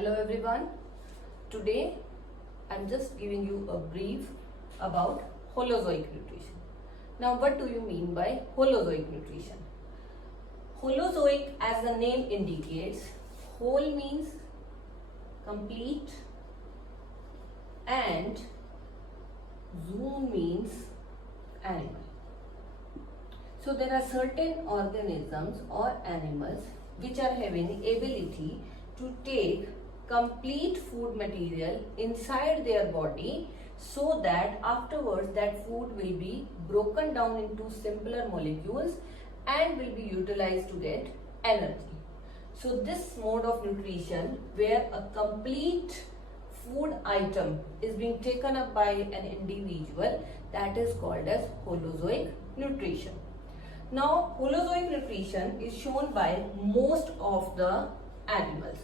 Hello everyone. Today I'm just giving you a brief about Holozoic nutrition. Now what do you mean by Holozoic nutrition? Holozoic, as the name indicates, whole means complete and zoon means animal. So there are certain organisms or animals which are having ability to take complete food material inside their body so that afterwards that food will be broken down into simpler molecules and will be utilized to get energy. So this mode of nutrition, where a complete food item is being taken up by an individual, that is called as Holozoic nutrition. Now Holozoic nutrition is shown by most of the animals.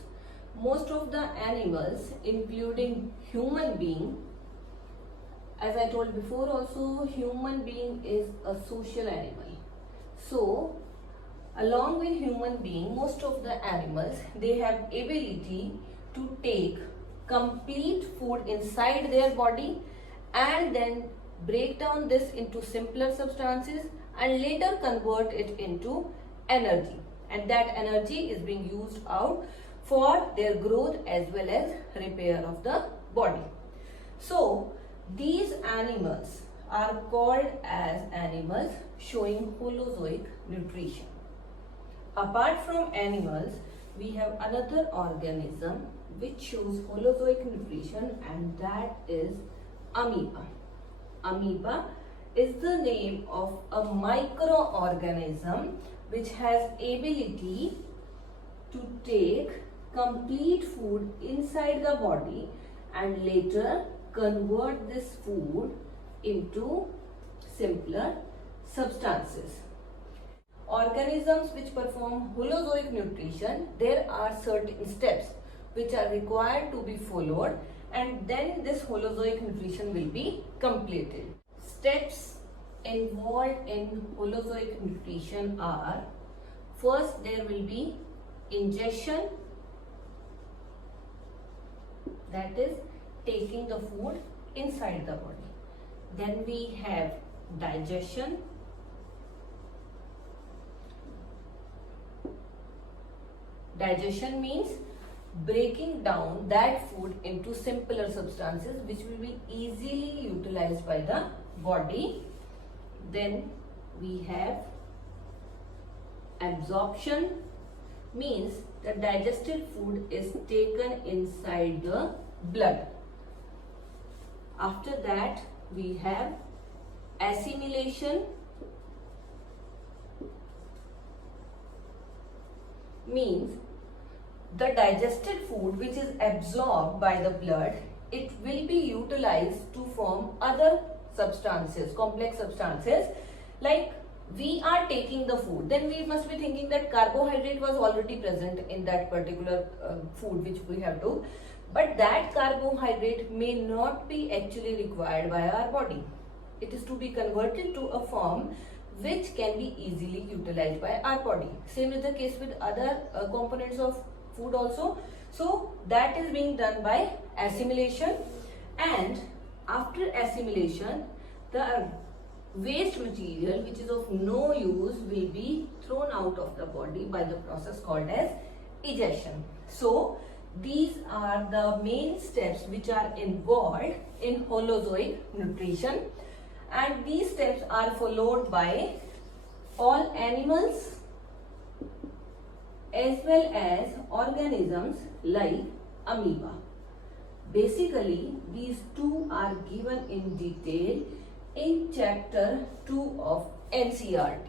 Most of the animals, including human being, as I told before also, human being is a social animal. So along with human being, most of the animals, they have ability to take complete food inside their body and then break down this into simpler substances and later convert it into energy, and that energy is being used out for their growth as well as repair of the body. So these animals are called as animals showing Holozoic nutrition. Apart from animals, we have another organism which shows Holozoic nutrition, and that is amoeba. Amoeba is the name of a microorganism which has ability to take complete food inside the body and later convert this food into simpler substances. Organisms which perform Holozoic nutrition, there are certain steps which are required to be followed, and then this Holozoic nutrition will be completed. Steps involved in Holozoic nutrition are: first, there will be ingestion, that is taking the food inside the body. Then we have digestion, digestion means breaking down that food into simpler substances which will be easily utilized by the body. Then we have absorption, means the digested food is taken inside the blood. After that we have assimilation, means the digested food which is absorbed by the blood, it will be utilized to form other substances, complex substances. Like we are taking the food, then we must be thinking that carbohydrate was already present in that particular food which we have to, but that carbohydrate may not be actually required by our body. It is to be converted to a form which can be easily utilized by our body. Same is the case with other components of food also. So that is being done by assimilation, and after assimilation the waste material which is of no use will be thrown out of the body by the process called as egestion. So these are the main steps which are involved in Holozoic nutrition, and these steps are followed by all animals as well as organisms like amoeba. Basically, these two are given in detail in chapter 2 of NCERT.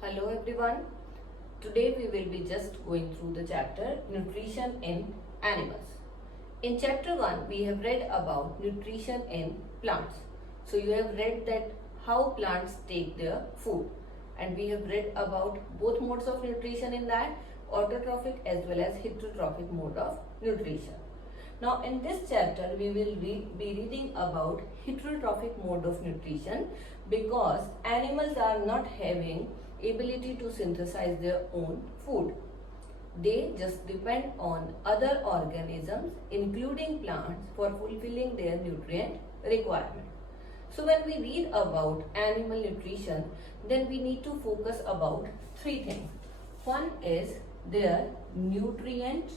Hello everyone. Today we will be just going through the chapter Nutrition in Animals. In chapter 1 we have read about nutrition in plants. So you have read that how plants take their food, and we have read about both modes of nutrition in that, autotrophic as well as heterotrophic mode of nutrition. Now in this chapter we will be reading about heterotrophic mode of nutrition, because animals are not having ability to synthesize their own food. They just depend on other organisms including plants for fulfilling their nutrient requirement. So when we read about animal nutrition, then we need to focus about three things. One is their nutrient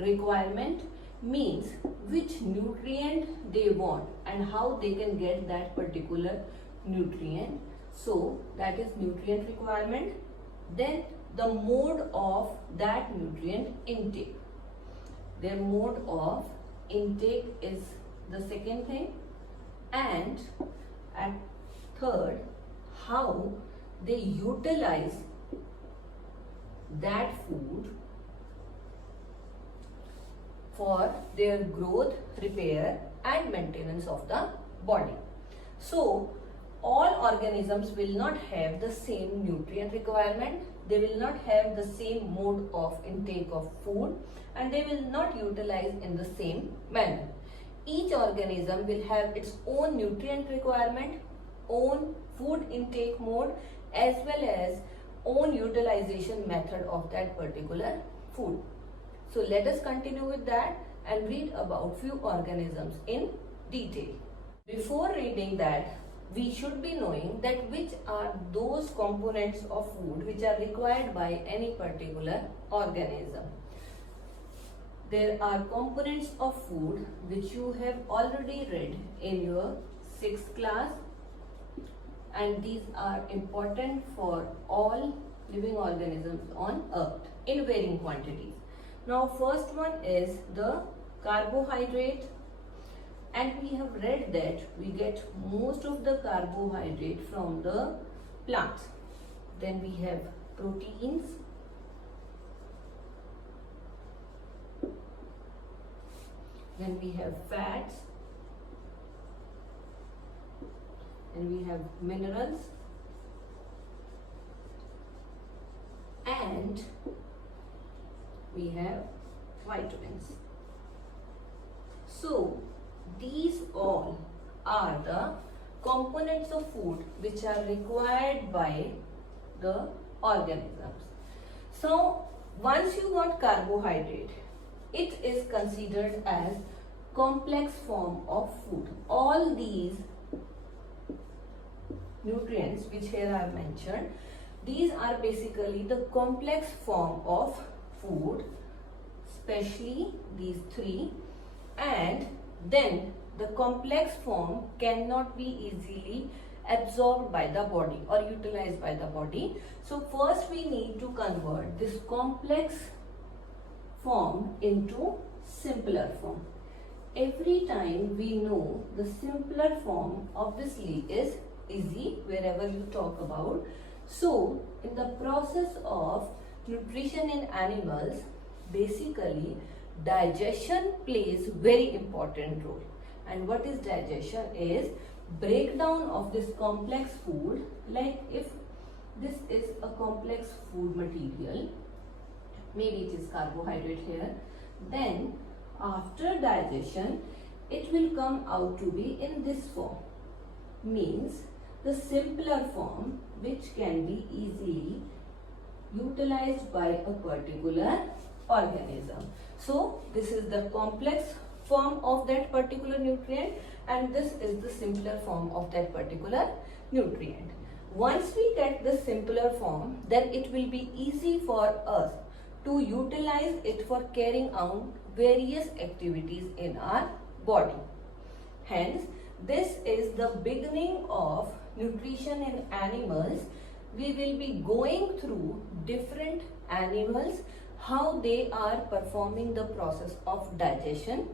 requirement, means which nutrient they want and how they can get that particular nutrient. So that is nutrient requirement. Then the mode of that nutrient intake. Their mode of intake is the second thing. And at third, how they utilize that food for their growth, repair and maintenance of the body. So all organisms will not have the same nutrient requirement, they will not have the same mode of intake of food, and they will not utilize in the same manner. Each organism will have its own nutrient requirement, own food intake mode, as well as own utilization method of that particular food. So let us continue with that and read about few organisms in detail. Before reading that, we should be knowing that which are those components of food which are required by any particular organism. There are components of food which you have already read in your 6th class, and these are important for all living organisms on earth in varying quantities. Now first one is the carbohydrate, and we have read that we get most of the carbohydrate from the plants. Then we have proteins, then we have fats, and we have minerals, and we have vitamins. So these all are the components of food which are required by the organisms. So once you got carbohydrate, it is considered as complex form of food. All these nutrients which here I have mentioned, these are basically the complex form of food, especially these three, and then the complex form cannot be easily absorbed by the body or utilized by the body. So first we need to convert this complex form into simpler form. Every time we know the simpler form obviously is easy wherever you talk about. So in the process of nutrition in animals, basically digestion plays very important role. And what is digestion is breakdown of this complex food. Like if this is a complex food material, maybe it is carbohydrate here, then after digestion it will come out to be in this form, means the simpler form which can be easily utilized by a particular organism. So this is the complex form of that particular nutrient, and this is the simpler form of that particular nutrient. Once we get the simpler form, then it will be easy for us to utilize it for carrying out various activities in our body. Hence, this is the beginning of nutrition in animals. We will be going through different animals, how they are performing the process of digestion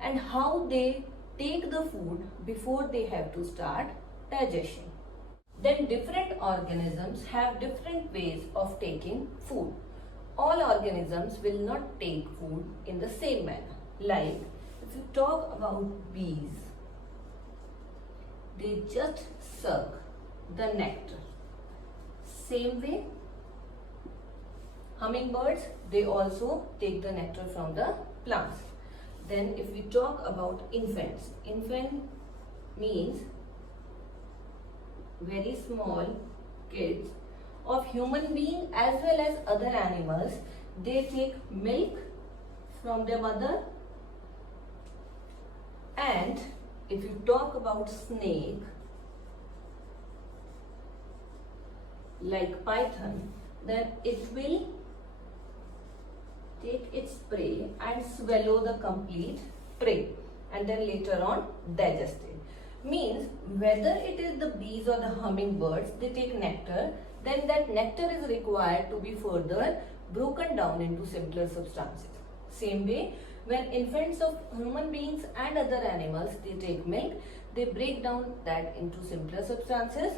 and how they take the food before they have to start digestion. Then different organisms have different ways of taking food. All organisms will not take food in the same manner. Like if you talk about bees, they just suck the nectar. Same way, hummingbirds, they also take the nectar from the plants. Then if we talk about infants, infant means very small kids of human being as well as other animals. They take milk from their mother. And if you talk about snake, like python, then it will take its prey and swallow the complete prey and then later on digest it. Means whether it is the bees or the hummingbirds, they take nectar, then that nectar is required to be further broken down into simpler substances. Same way, when infants of human beings and other animals, they take milk, they break down that into simpler substances.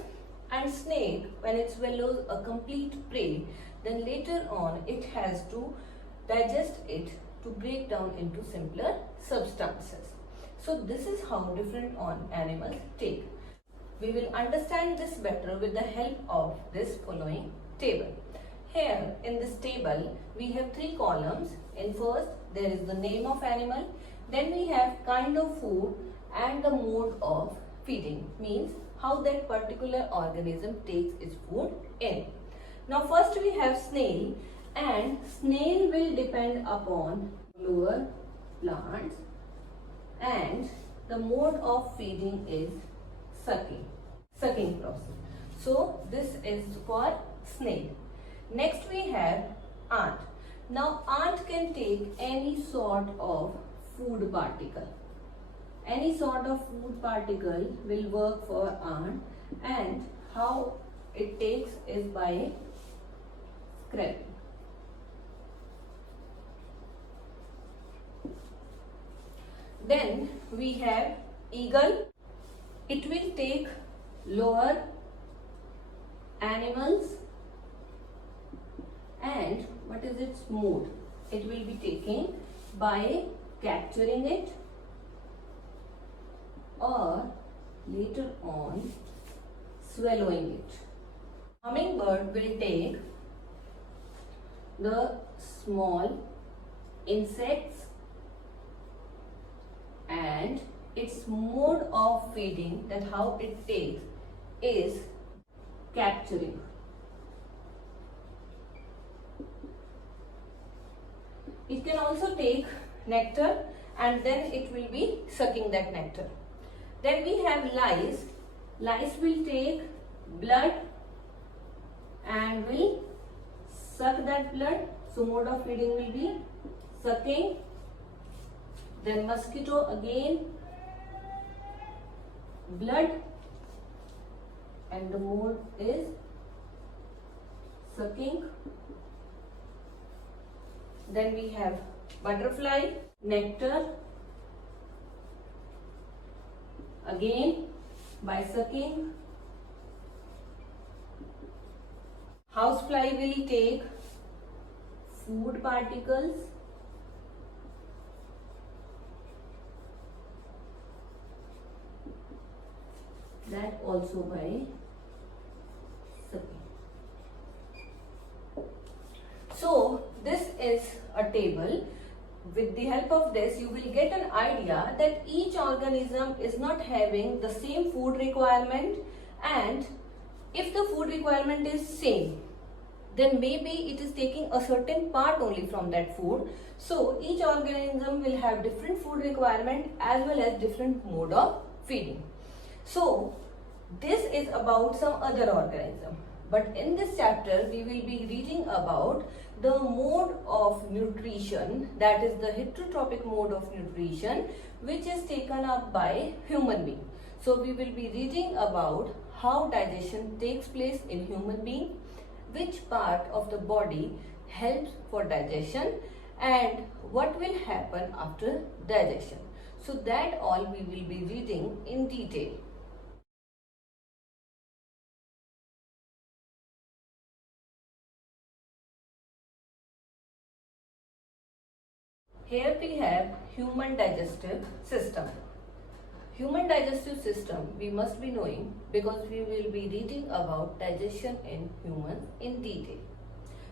And snake, when it swallows a complete prey, then later on it has to digest it to break down into simpler substances. So this is how different animals take. We will understand this better with the help of this following table. Here in this table we have 3 columns. In first there is the name of animal, then we have kind of food and the mode of feeding, means how that particular organism takes its food in. Now first we have snail, and snail will depend upon lower plants, and the mode of feeding is sucking process. So this is for snail. Next we have ant. Now ant can take any sort of food particle. Any sort of food particle will work for ant, and how it takes is by scraping. Then we have eagle. It will take lower animals, and what is its mode? It will be taking by capturing it or later on swallowing it. Hummingbird will take the small insects, and its mode of feeding, that how it takes, is capturing. It can also take nectar, and then it will be sucking that nectar. Then we have lice. Lice will take blood and will suck that blood. So mode of feeding will be sucking. Then mosquito, again blood, and the mode is sucking. Then we have butterfly, nectar, again by sucking. Housefly will take food particles, that also by sucking. So this is a table. With the help of this, you will get an idea that each organism is not having the same food requirement, and if the food requirement is same, then maybe it is taking a certain part only from that food. So each organism will have different food requirement as well as different mode of feeding. So this is about some other organism. But in this chapter, we will be reading about the mode of nutrition, that is the heterotrophic mode of nutrition, which is taken up by human being. So we will be reading about how digestion takes place in human being, which part of the body helps for digestion, and what will happen after digestion. So that all we will be reading in detail. Here we have human digestive system. Human digestive system we must be knowing because we will be reading about digestion in humans in detail.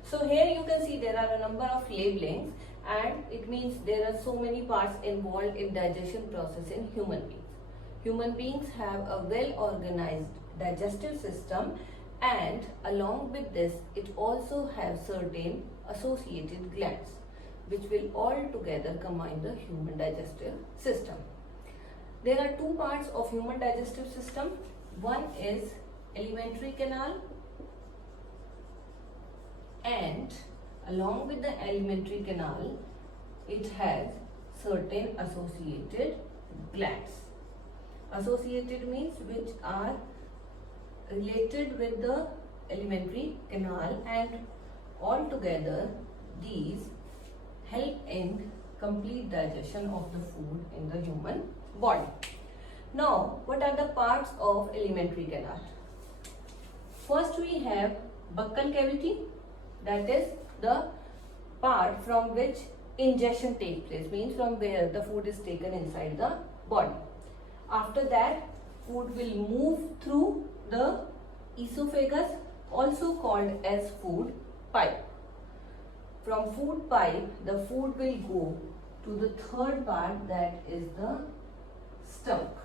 So here you can see there are a number of labelings, and it means there are so many parts involved in digestion process in human beings. Human beings have a well organized digestive system, and along with this it also has certain associated glands which will all together combine the human digestive system. There are two parts of human digestive system. One is alimentary canal, and along with the alimentary canal it has certain associated glands. Associated means which are related with the alimentary canal, and altogether these help in complete digestion of the food in the human body. Now, what are the parts of alimentary canal? First we have buccal cavity, that is the part from which ingestion takes place, means from where the food is taken inside the body. After that, food will move through the esophagus, also called as food pipe. From food pipe, the food will go to the third part, that is the stomach.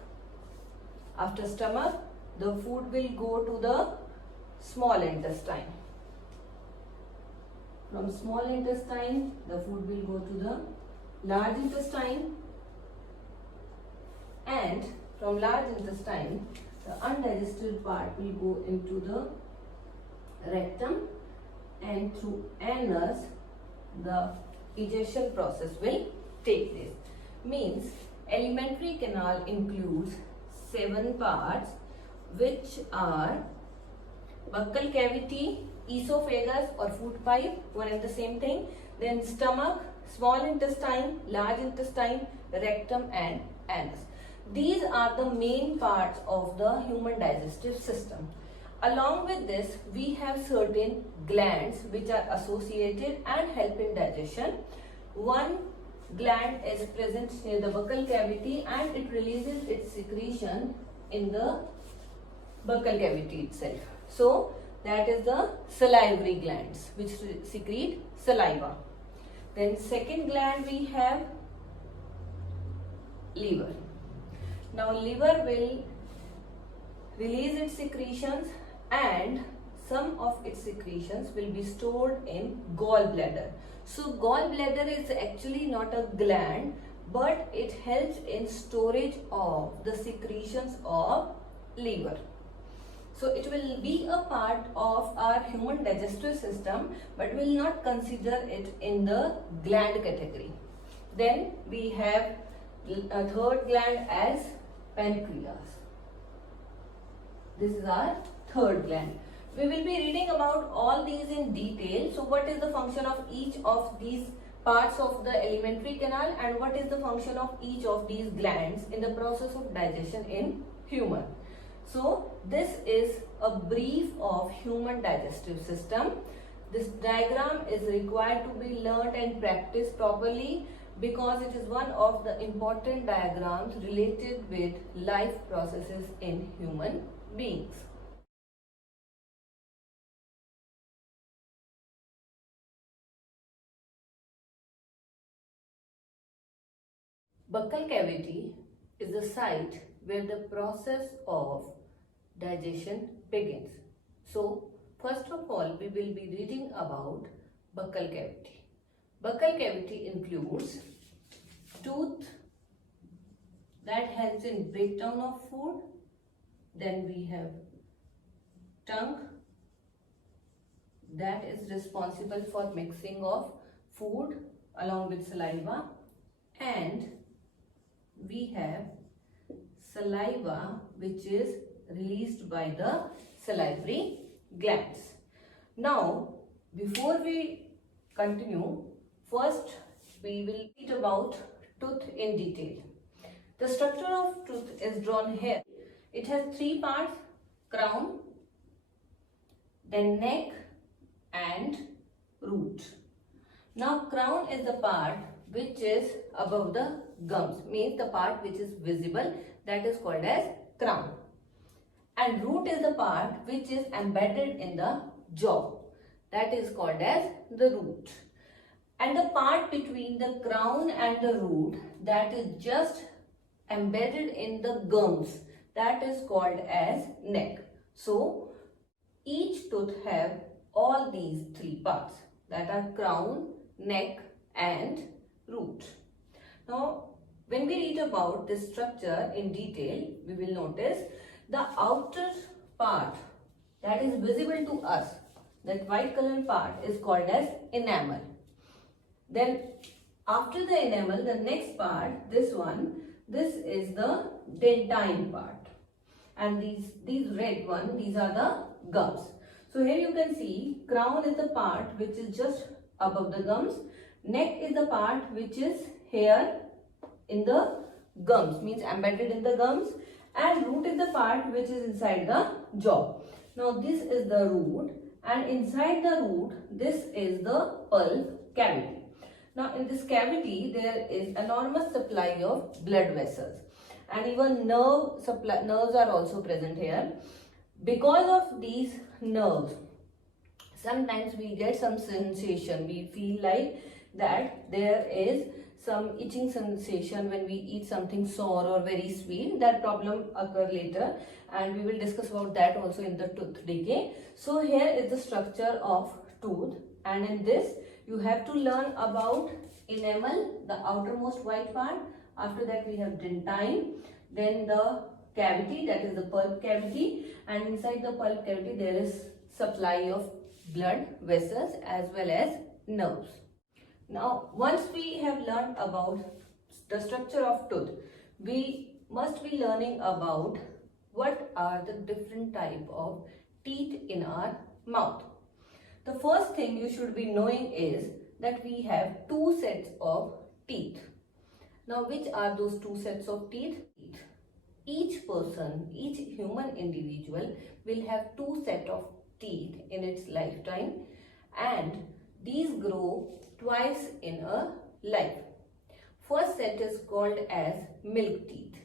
After stomach, the food will go to the small intestine. From small intestine, the food will go to the large intestine, and from large intestine, the undigested part will go into the rectum, and through anus, the digestion process will take place. Means alimentary canal includes 7 parts, which are buccal cavity, esophagus or food pipe, one and the same thing, then stomach, small intestine, large intestine, rectum and anus. These are the main parts of the human digestive system. Along with this, we have certain glands which are associated and help in digestion. One gland is present near the buccal cavity, and it releases its secretion in the buccal cavity itself. So, that is the salivary glands which secrete saliva. Then second gland we have liver. Now liver will release its secretions, and some of its secretions will be stored in gallbladder. So gallbladder is actually not a gland, but it helps in storage of the secretions of liver. So it will be a part of our human digestive system, but will not consider it in the gland category. Then we have a third gland as pancreas. This is our third gland. We will be reading about all these in detail. So what is the function of each of these parts of the alimentary canal, and what is the function of each of these glands in the process of digestion in human. So this is a brief of human digestive system. This diagram is required to be learnt and practiced properly, because it is one of the important diagrams related with life processes in human beings. Buccal cavity is the site where the process of digestion begins. So, first of all, we will be reading about buccal cavity. Buccal cavity includes tooth that helps in breakdown of food. Then we have tongue that is responsible for mixing of food along with saliva, and we have saliva which is released by the salivary glands. Now, before we continue, first we will read about tooth in detail. The structure of tooth is drawn here. It has 3 parts: crown, then neck and root. Now, crown is the part which is above the gums, means the part which is visible, that is called as crown. And root is the part which is embedded in the jaw, that is called as the root. and the part between the crown and the root that is just embedded in the gums, that is called as neck. So each tooth have all these three parts, that are crown, neck and root. Now when we read about this structure in detail, we will notice the outer part that is visible to us, that white color part, is called as enamel. Then after the enamel, the next part, this is the dentine part, and these red one, these are the gums. So here you can see crown is the part which is just above the gums, neck is the part which is here in the gums, means embedded in the gums, and root is the part which is inside the jaw. Now this is the root, and inside the root this is the pulp cavity. Now in this cavity there is enormous supply of blood vessels, and even nerves are also present here. Because of these nerves, sometimes we get some sensation, we feel like that there is some itching sensation when we eat something sour or very sweet. That problem occur later, and we will discuss about that also in the tooth decay. So here is the structure of tooth, and in this you have to learn about enamel, the outermost white part. After that we have dentine, then the cavity, that is the pulp cavity, and inside the pulp cavity there is supply of blood vessels as well as nerves. Now once we have learned about the structure of tooth, we must be learning about what are the different type of teeth in our mouth. The first thing you should be knowing is that we have two sets of teeth. Now which are those two sets of teeth? Each person, each human individual will have two sets of teeth in its lifetime, and these grow twice in a life. First set is called as milk teeth,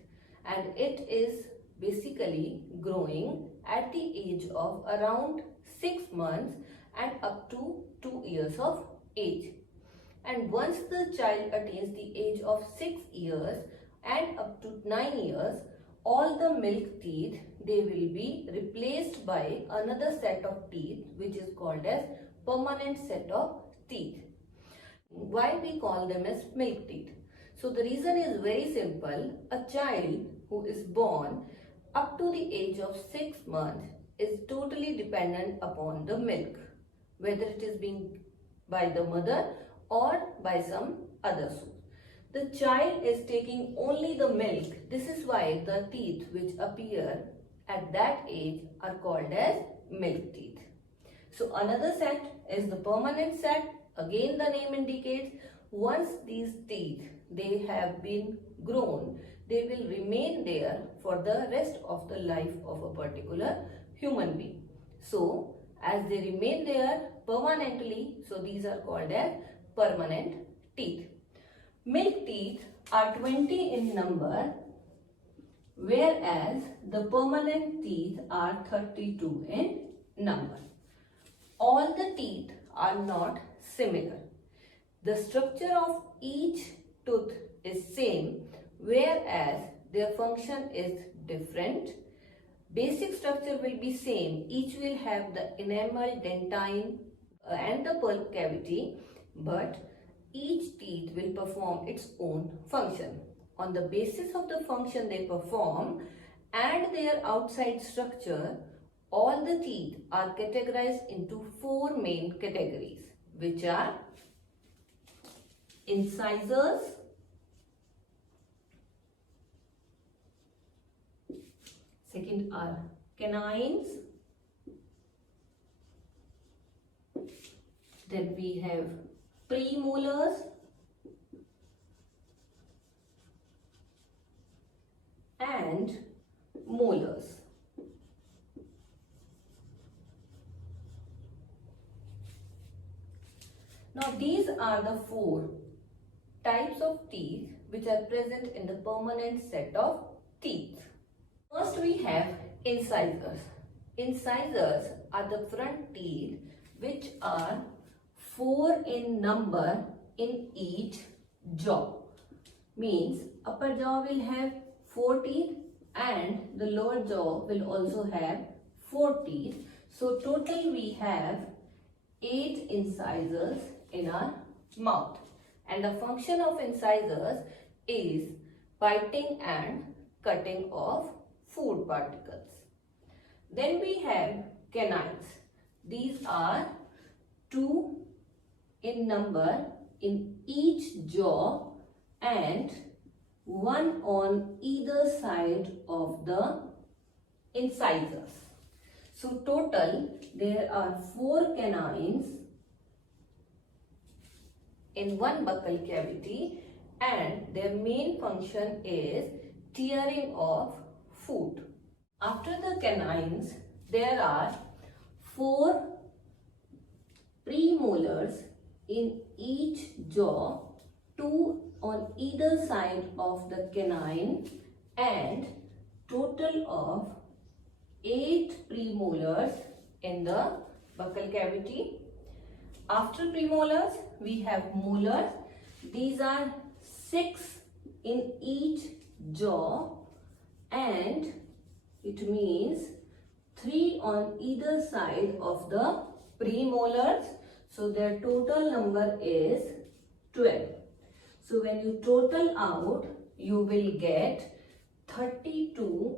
and it is basically growing at the age of around 6 months and up to 2 years of age. And once the child attains the age of 6 years and up to 9 years, all the milk teeth, they will be replaced by another set of teeth which is called as permanent set of teeth. Why we call them as milk teeth? So the reason is very simple. A child who is born up to the age of 6 months is totally dependent upon the milk, whether it is being by the mother or by some other source. The child is taking only the milk. This is why the teeth which appear at that age are called as milk teeth. So another set is the permanent set. Again the name indicates, once these teeth, they have been grown, they will remain there for the rest of the life of a particular human being. So as they remain there permanently, so these are called as permanent teeth. Milk teeth are 20 in number, whereas the permanent teeth are 32 in number. All the teeth are not similar. The structure of each tooth is same, whereas their function is different. Basic structure will be same. Each will have the enamel, dentine and the pulp cavity, but each teeth will perform its own function. On the basis of the function they perform and their outside structure, all the teeth are categorized into 4 main categories, which are incisors, second are canines, then we have premolars, and molars. Now these are the 4 types of teeth which are present in the permanent set of teeth. First we have incisors. Incisors are the front teeth which are 4 in number in each jaw. Means upper jaw will have 4 teeth and the lower jaw will also have 4 teeth. So total we have 8 incisors in our mouth. And the function of incisors is biting and cutting of food particles. Then we have canines. These are 2 in number in each jaw and 1 on either side of the incisors. So total there are 4 canines in one buccal cavity and their main function is tearing of food. After the canines, there are 4 premolars in each jaw, 2 on either side of the canine and total of 8 premolars in the buccal cavity. After premolars, we have molars. These are 6 in each jaw and it means 3 on either side of the premolars. So their total number is 12. So when you total out, you will get 32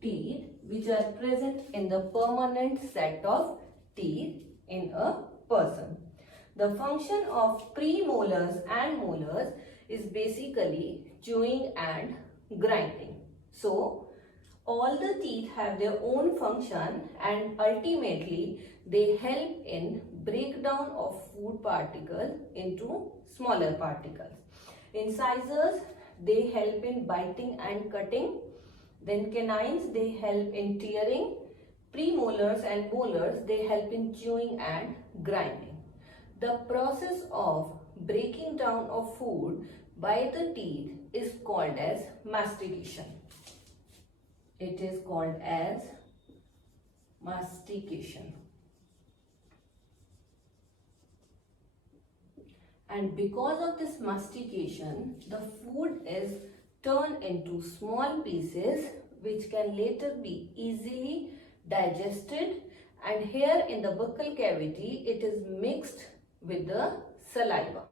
teeth which are present in the permanent set of teeth in a person. The function of premolars and molars is basically chewing and grinding. So all the teeth have their own function and ultimately they help in breakdown of food particles into smaller particles. Incisors, they help in biting and cutting. Then canines, they help in tearing. Premolars and molars, they help in chewing and grinding. The process of breaking down of food by the teeth is called as mastication. It is called as mastication. And because of this mastication, the food is turned into small pieces which can later be easily digested, and here in the buccal cavity it is mixed with the saliva.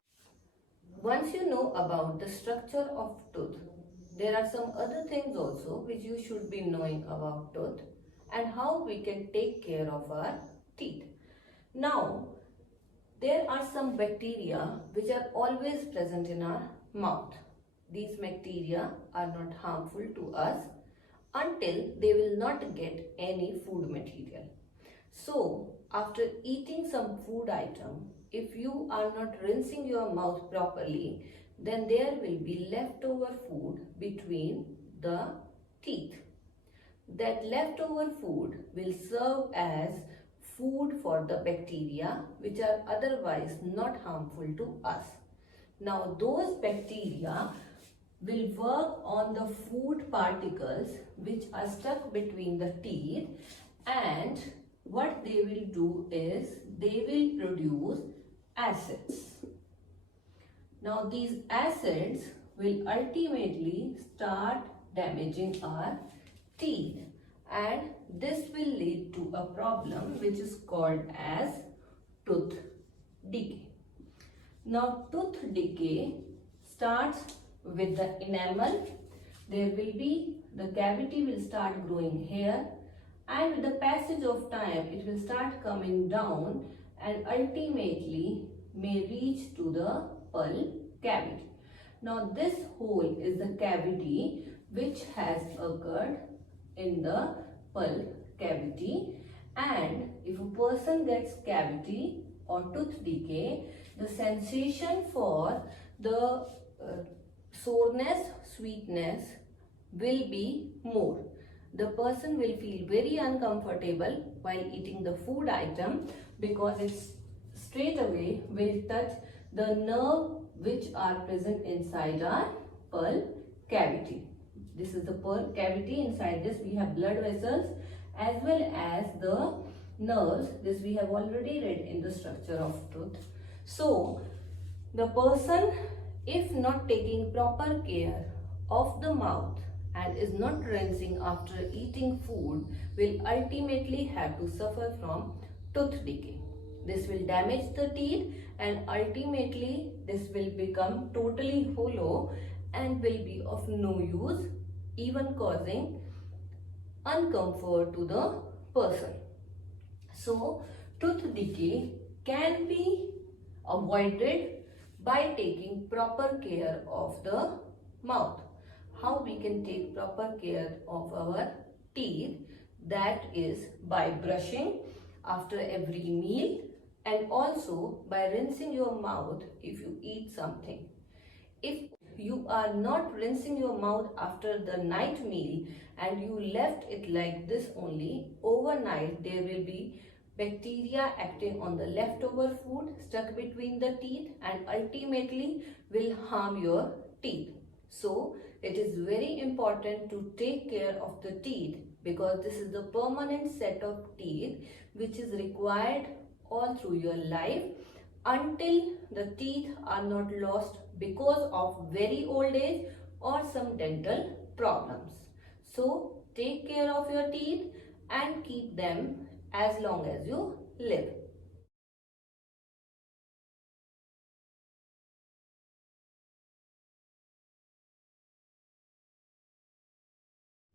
Once you know about the structure of tooth, there are some other things also which you should be knowing about tooth and how we can take care of our teeth. Now, there are some bacteria which are always present in our mouth. These bacteria are not harmful to us until they will not get any food material. So, after eating some food item, if you are not rinsing your mouth properly, then there will be leftover food between the teeth. That leftover food will serve as food for the bacteria which are otherwise not harmful to us. Now those bacteria will work on the food particles which are stuck between the teeth, and what they will do is they will produce acids. Now these acids will ultimately start damaging our teeth, and this will lead to a problem which is called as tooth decay. Now tooth decay starts with the enamel. There will be, the cavity will start growing here, and with the passage of time it will start coming down and ultimately may reach to the pulp cavity. Now this hole is the cavity which has occurred in the pulp cavity, and if a person gets cavity or tooth decay, the sensation for the soreness, sweetness will be more. The person will feel very uncomfortable while eating the food item because it straight away will touch the nerve which are present inside our pulp cavity. This is the pulp cavity. Inside this we have blood vessels as well as the nerves. This we have already read in the structure of tooth. So the person, if not taking proper care of the mouth and is not rinsing after eating food, will ultimately have to suffer from tooth decay. This will damage the teeth and ultimately this will become totally hollow and will be of no use, even causing uncomfort to the person. So tooth decay can be avoided by taking proper care of the mouth. How we can take proper care of our teeth? That is by brushing after every meal and also by rinsing your mouth if you eat something. If you are not rinsing your mouth after the night meal and you left it like this only, overnight there will be bacteria acting on the leftover food stuck between the teeth and ultimately will harm your teeth. So it is very important to take care of the teeth because this is the permanent set of teeth which is required all through your life until the teeth are not lost because of very old age or some dental problems. So take care of your teeth and keep them as long as you live.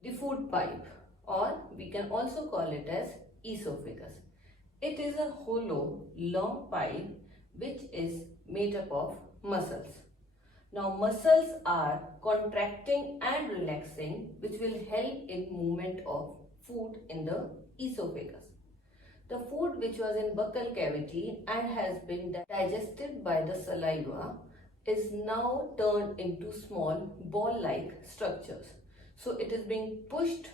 The food pipe, or we can also call it as esophagus. It is a hollow, long pipe which is made up of muscles. Now muscles are contracting and relaxing which will help in movement of food in the esophagus. The food which was in buccal cavity and has been digested by the saliva is now turned into small ball-like structures. So it is being pushed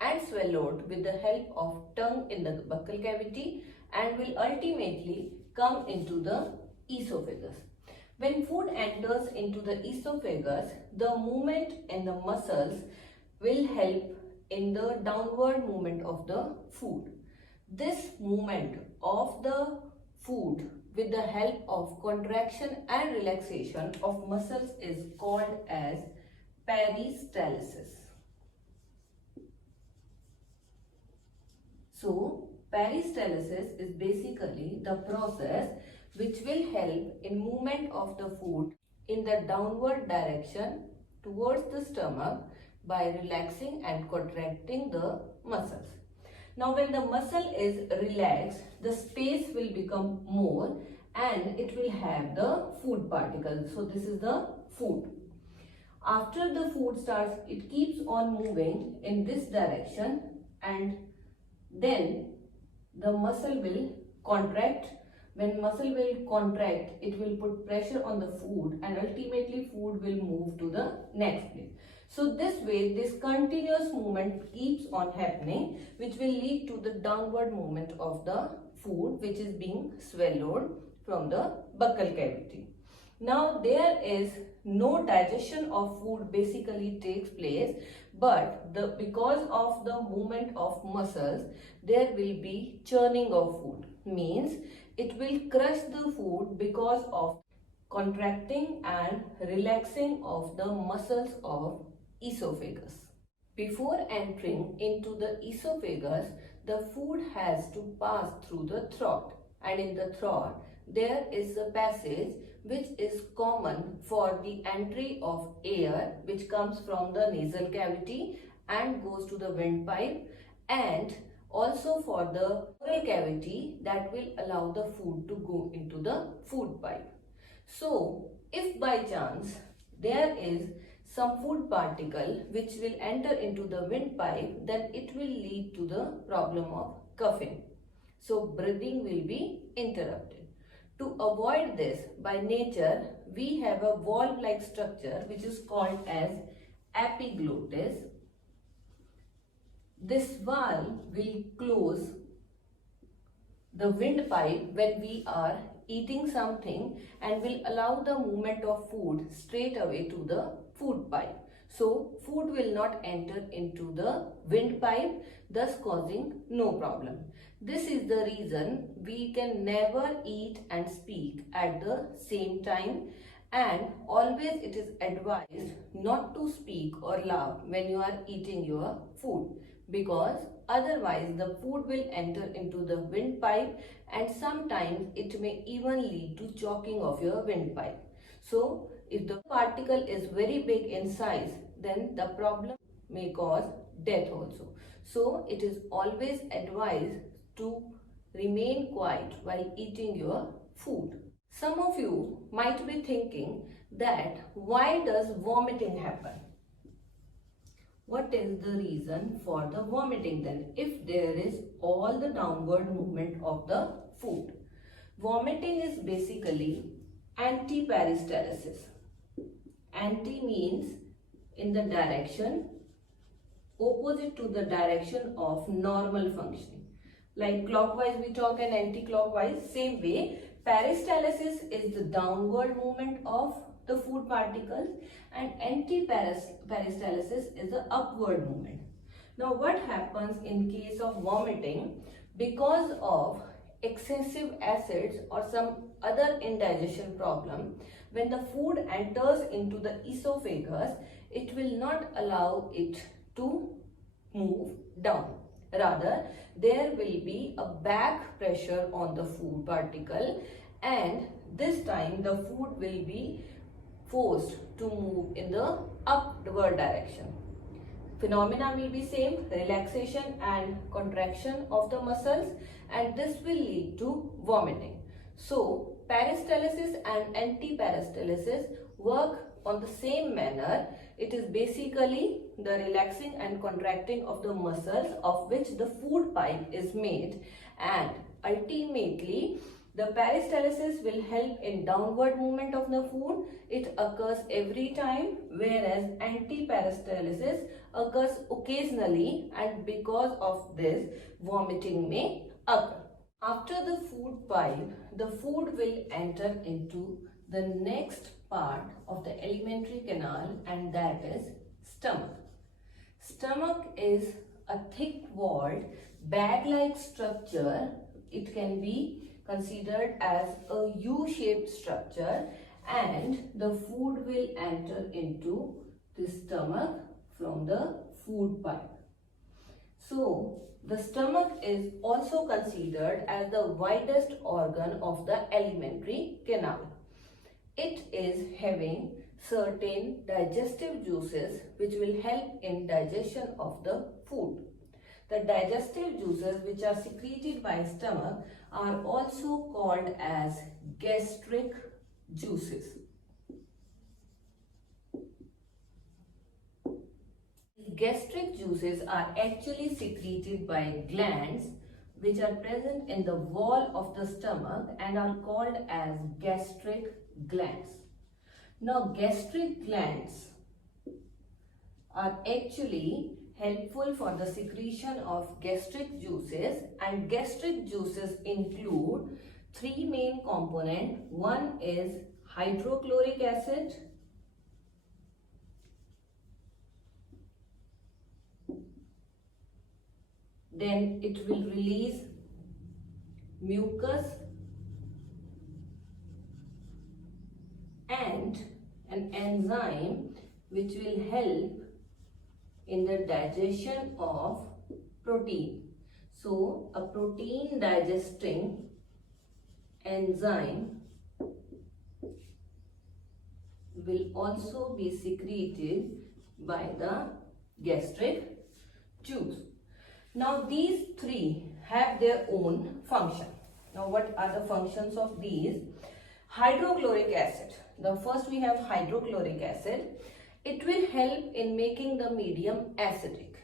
and swallowed with the help of tongue in the buccal cavity and will ultimately come into the esophagus. When food enters into the esophagus, the movement in the muscles will help in the downward movement of the food. This movement of the food with the help of contraction and relaxation of muscles is called as peristalsis. So, peristalsis is basically the process which will help in movement of the food in the downward direction towards the stomach by relaxing and contracting the muscles. Now when the muscle is relaxed, the space will become more and it will have the food particles. So this is the food. After the food starts, it keeps on moving in this direction and then the muscle will contract. When muscle will contract, it will put pressure on the food and ultimately food will move to the next place. So this way, this continuous movement keeps on happening which will lead to the downward movement of the food which is being swallowed from the buccal cavity. Now there is no digestion of food basically takes place, but because of the movement of muscles, there will be churning of food. Means it will crush the food because of contracting and relaxing of the muscles of esophagus. Before entering into the esophagus, the food has to pass through the throat, and in the throat there is a passage which is common for the entry of air which comes from the nasal cavity and goes to the windpipe, and also for the oral cavity that will allow the food to go into the food pipe. So if by chance there is some food particle which will enter into the windpipe, then it will lead to the problem of coughing. So breathing will be interrupted. To avoid this, by nature, we have a valve-like structure which is called as epiglottis. This valve will close the windpipe when we are eating something and will allow the movement of food straight away to the food pipe. So food will not enter into the windpipe, thus causing no problem. This is the reason we can never eat and speak at the same time, and always it is advised not to speak or laugh when you are eating your food, because otherwise the food will enter into the windpipe and sometimes it may even lead to choking of your windpipe. So if the particle is very big in size, then the problem may cause death also. So it is always advised to remain quiet while eating your food. Some of you might be thinking that why does vomiting happen? What is the reason for the vomiting then, if there is all the downward movement of the food? Vomiting is basically anti-peristalsis. Anti means in the direction opposite to the direction of normal functioning. Like clockwise we talk and anti-clockwise, same way peristalsis is the downward movement of the food particles and anti-peristalsis is the upward movement. Now what happens in case of vomiting? Because of excessive acids or some other indigestion problem, when the food enters into the esophagus, it will not allow it to move down. Rather, there will be a back pressure on the food particle, and this time the food will be forced to move in the upward direction. Phenomena will be same, relaxation and contraction of the muscles, and this will lead to vomiting. So peristalsis and anti-peristalsis work on the same manner. It is basically the relaxing and contracting of the muscles of which the food pipe is made, and ultimately the peristalsis will help in downward movement of the food. It occurs every time, whereas anti-peristalsis occurs occasionally, and because of this vomiting may occur. After the food pipe, the food will enter into the next part of the alimentary canal, and that is stomach. Stomach is a thick-walled bag-like structure. It can be considered as a U-shaped structure, and the food will enter into the stomach from the food pipe. So the stomach is also considered as the widest organ of the alimentary canal. It is having certain digestive juices which will help in digestion of the food. The digestive juices which are secreted by stomach are also called as gastric juices. Gastric juices are actually secreted by glands which are present in the wall of the stomach and are called as gastric glands. Now gastric glands are actually helpful for the secretion of gastric juices, and gastric juices include three main components. One is hydrochloric acid, then it will release mucus and an enzyme which will help in the digestion of protein. So a protein digesting enzyme will also be secreted by the gastric juice. Now these three have their own function. Now what are the functions of these? Hydrochloric acid. The first we have hydrochloric acid. It will help in making the medium acidic.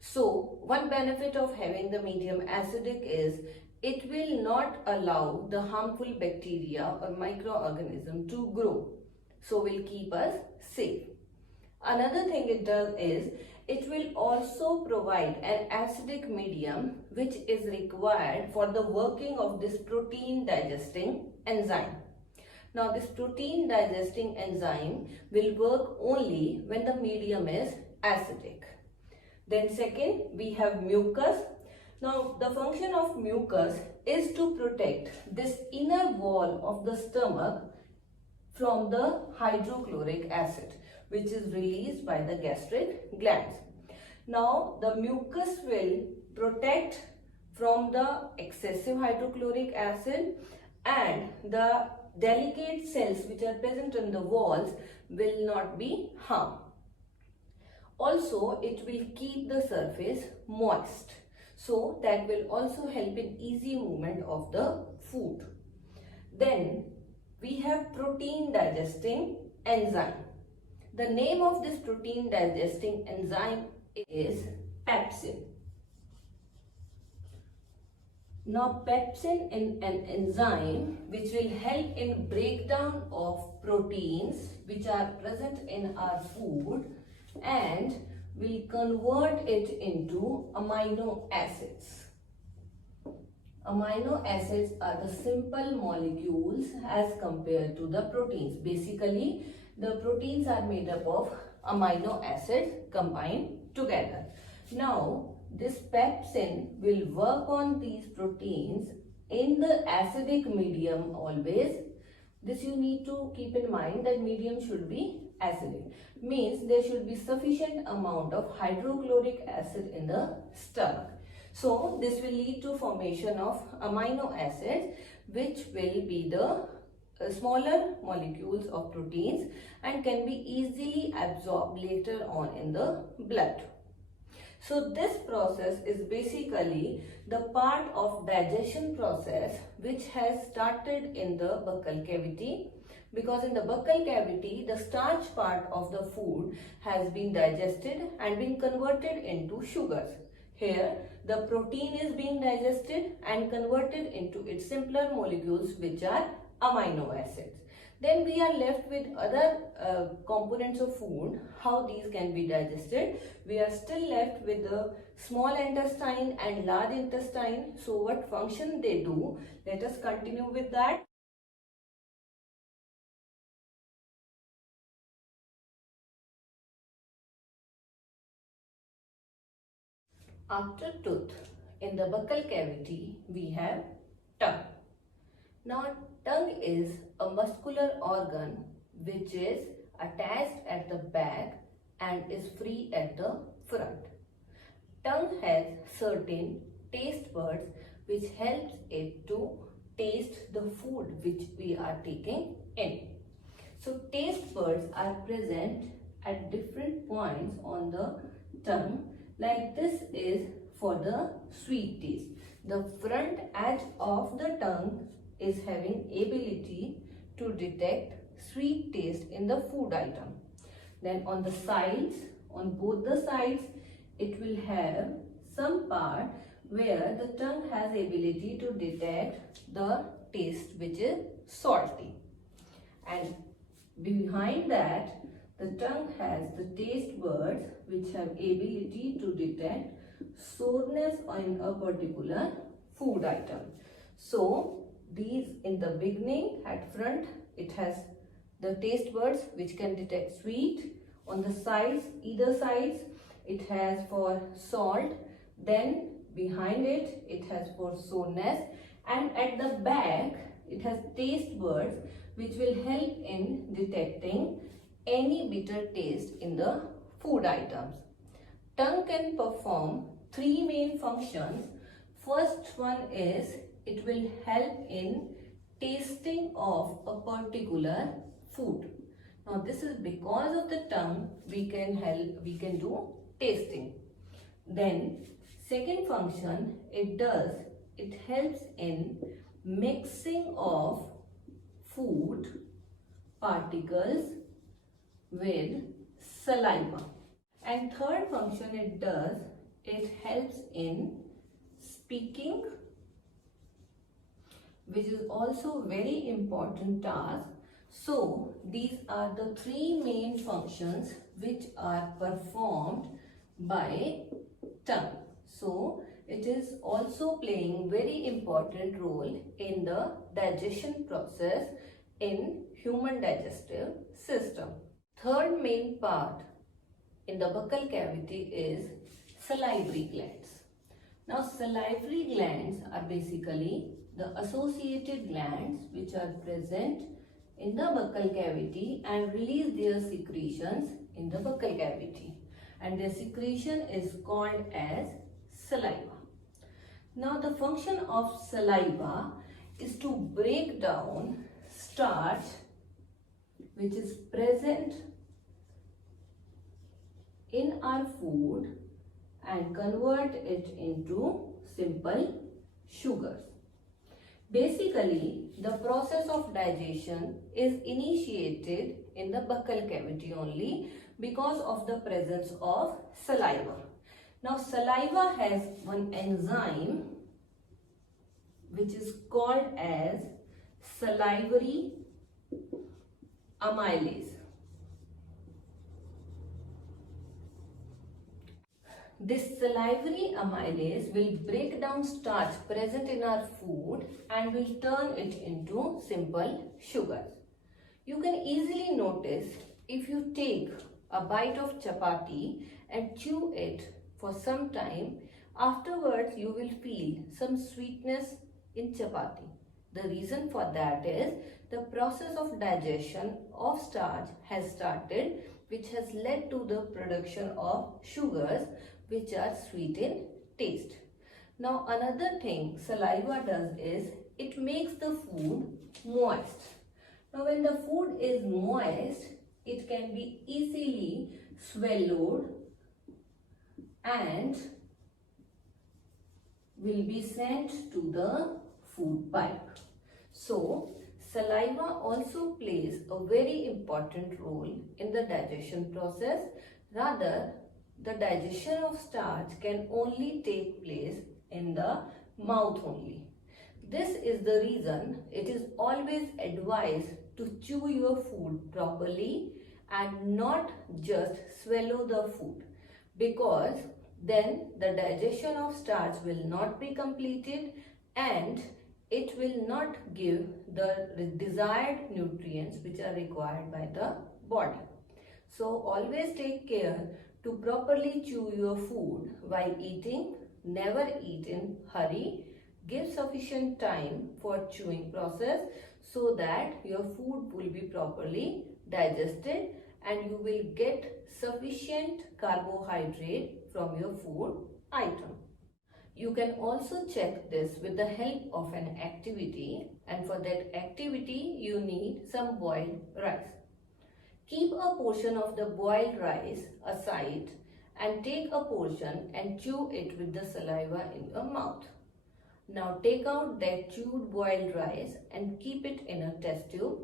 So one benefit of having the medium acidic is it will not allow the harmful bacteria or microorganism to grow. So will keep us safe. Another thing it does is it will also provide an acidic medium which is required for the working of this protein digesting enzyme. Now this protein digesting enzyme will work only when the medium is acidic. Then second, we have mucus. Now the function of mucus is to protect this inner wall of the stomach from the hydrochloric acid, which is released by the gastric glands. Now the mucus will protect from the excessive hydrochloric acid, and the delicate cells which are present in the walls will not be harmed. Also, it will keep the surface moist, so that will also help in easy movement of the food. Then we have protein digesting enzyme. The name of this protein digesting enzyme is pepsin. Now pepsin is an enzyme which will help in breakdown of proteins which are present in our food and will convert it into amino acids. Amino acids are the simple molecules as compared to the proteins. Basically, the proteins are made up of amino acids combined together. Now, this pepsin will work on these proteins in the acidic medium always. This you need to keep in mind, that medium should be acidic. Means there should be sufficient amount of hydrochloric acid in the stomach. So this will lead to formation of amino acids, which will be the smaller molecules of proteins and can be easily absorbed later on in the blood. So this process is basically the part of digestion process which has started in the buccal cavity, because in the buccal cavity the starch part of the food has been digested and been converted into sugars. Here the protein is being digested and converted into its simpler molecules which are amino acids. Then we are left with other components of food, how these can be digested. We are still left with the small intestine and large intestine. So what function they do? Let us continue with that. After tooth, in the buccal cavity, we have tongue. Now, tongue is a muscular organ which is attached at the back and is free at the front. Tongue has certain taste buds which helps it to taste the food which we are taking in. So, taste buds are present at different points on the tongue. Like this is for the sweet taste. The front edge of the tongue is having ability to detect sweet taste in the food item. Then on the sides, on both the sides, it will have some part where the tongue has ability to detect the taste which is salty. And behind that, the tongue has the taste buds which have ability to detect soreness in a particular food item. So these, in the beginning at front, it has the taste buds which can detect sweet. On the sides, either sides, it has for salt. Then behind it, it has for soreness. And at the back, it has taste buds which will help in detecting any bitter taste in the food items. Tongue can perform three main functions. First one is it will help in tasting of a particular food. Now this is because of the tongue we can do tasting. Then second function it helps in mixing of food particles with saliva. And third function it helps in speaking, which is also very important task. So these are the three main functions which are performed by tongue. So it is also playing very important role in the digestion process in human digestive system. Third main part in the buccal cavity is salivary glands. Now salivary glands are basically the associated glands which are present in the buccal cavity and release their secretions in the buccal cavity, and their secretion is called as saliva. Now the function of saliva is to break down starch which is present in our food and convert it into simple sugars. Basically, the process of digestion is initiated in the buccal cavity only because of the presence of saliva. Now, saliva has one enzyme which is called as salivary amylase. This salivary amylase will break down starch present in our food and will turn it into simple sugars. You can easily notice if you take a bite of chapati and chew it for some time, afterwards you will feel some sweetness in chapati. The reason for that is the process of digestion of starch has started, which has led to the production of sugars which are sweet in taste. Now another thing saliva does is it makes the food moist. Now when the food is moist, it can be easily swallowed and will be sent to the food pipe. So saliva also plays a very important role in the digestion process. Rather, the digestion of starch can only take place in the mouth only. This is the reason it is always advised to chew your food properly and not just swallow the food, because then the digestion of starch will not be completed and it will not give the desired nutrients which are required by the body. So always take care to properly chew your food while eating. Never eat in hurry. Give sufficient time for chewing process so that your food will be properly digested and you will get sufficient carbohydrate from your food item. You can also check this with the help of an activity, and for that activity you need some boiled rice. Keep a portion of the boiled rice aside and take a portion and chew it with the saliva in your mouth. Now take out that chewed boiled rice and keep it in a test tube.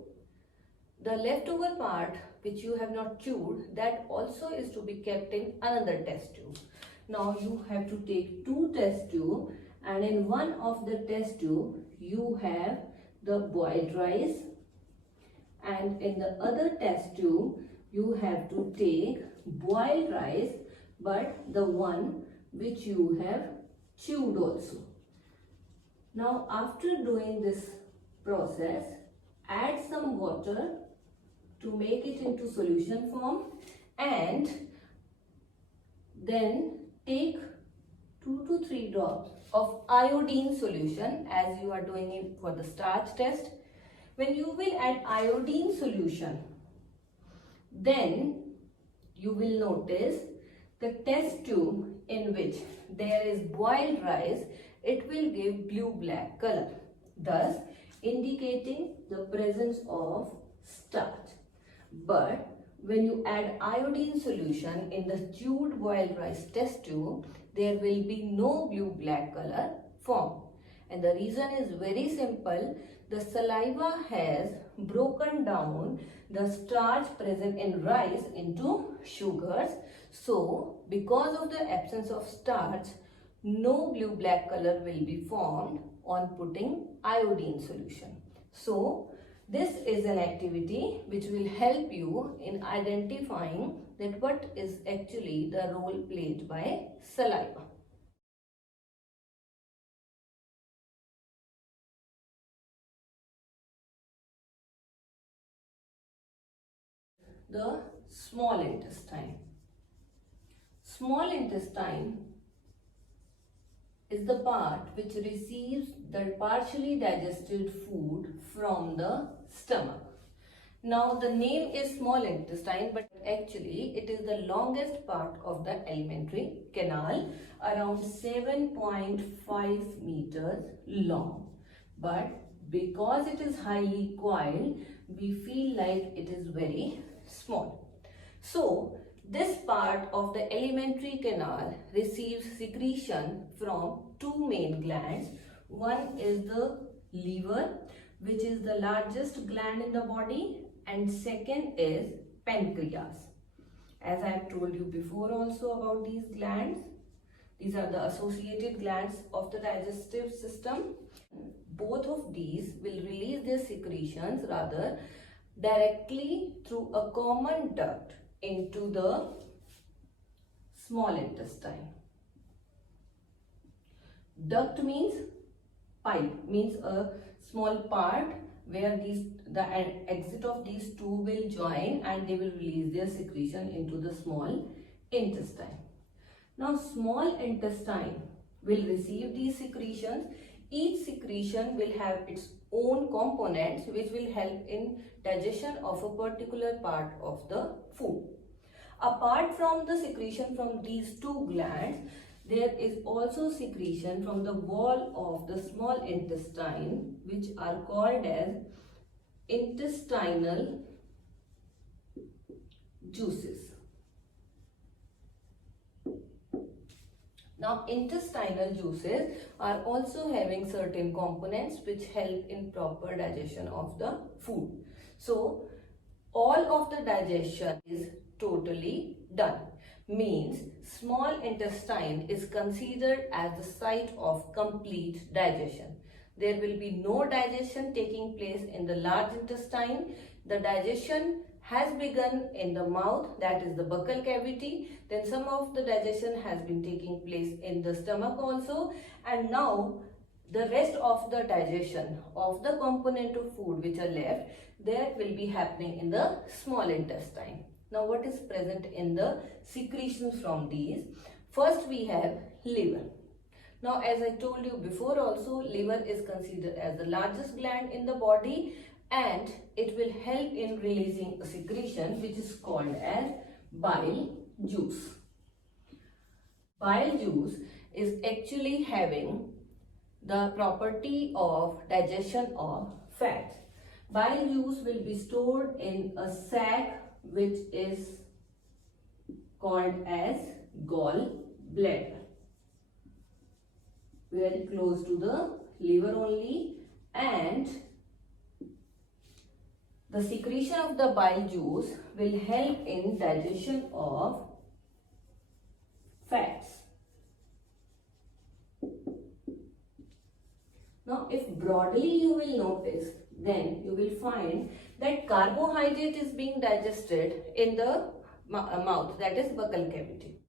The leftover part which you have not chewed, that also is to be kept in another test tube. Now you have to take two test tubes, and in one of the test tube you have the boiled rice, and in the other test tube you have to take boiled rice, but the one which you have chewed also. Now after doing this process, add some water to make it into solution form, and then take 2 to 3 drops of iodine solution as you are doing it for the starch test. When you will add iodine solution, then you will notice the test tube in which there is boiled rice, it will give blue-black color, thus indicating the presence of starch. But when you add iodine solution in the chewed boiled rice test tube, there will be no blue-black color formed. And the reason is very simple. The saliva has broken down the starch present in rice into sugars. So, because of the absence of starch, no blue-black color will be formed on putting iodine solution. So, this is an activity which will help you in identifying that what is actually the role played by saliva. the small intestine. Small intestine is the part which receives the partially digested food from the stomach. Now the name is small intestine, but actually it is the longest part of the alimentary canal, around 7.5 meters long. But because it is highly coiled, we feel like it is very small. So this part of the alimentary canal receives secretion from two main glands. One is the liver, which is the largest gland in the body, and second is pancreas. As I have told you before also about these glands, these are the associated glands of the digestive system. Both of these will release their secretions directly through a common duct into the small intestine. Duct means pipe, means a small part where the exit of these two will join and they will release their secretion into the small intestine. Now small intestine will receive these secretions. Each secretion will have its own components which will help in digestion of a particular part of the food. Apart from the secretion from these two glands, there is also secretion from the wall of the small intestine, which are called as intestinal juices. Now, intestinal juices are also having certain components which help in proper digestion of the food. So, all of the digestion is totally done. Means small intestine is considered as the site of complete digestion. There will be no digestion taking place in the large intestine. The digestion has begun in the mouth, that is the buccal cavity. Then some of the digestion has been taking place in the stomach also. And now the rest of the digestion of the component of food which are left, that will be happening in the small intestine. Now what is present in the secretions from these? First we have liver. Now as I told you before also, liver is considered as the largest gland in the body and it will help in releasing a secretion which is called as bile juice. Bile juice is actually having the property of digestion of fats. Bile juice will be stored in a sac which is called as gallbladder, very close to the liver only, and the secretion of the bile juice will help in digestion of fats. Now if broadly you will notice, then you will find that carbohydrate is being digested in the mouth, that is buccal cavity.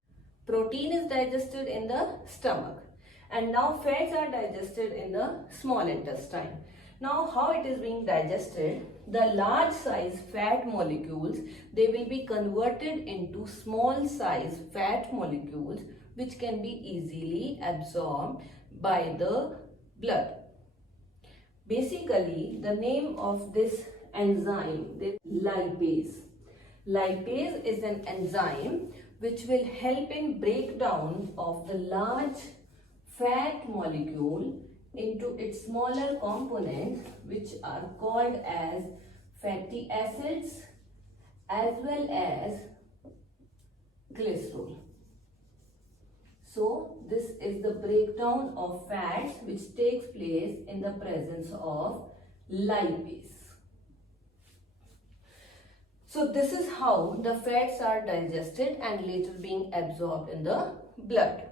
Protein is digested in the stomach, and now fats are digested in the small intestine. Now how it is being digested? The large size fat molecules, they will be converted into small size fat molecules which can be easily absorbed by the blood. Basically, the name of this enzyme is lipase. Lipase is an enzyme which will help in breakdown of the large fat molecule into its smaller components which are called as fatty acids as well as glycerol. So this is the breakdown of fats which takes place in the presence of lipase. So this is how the fats are digested and later being absorbed in the blood.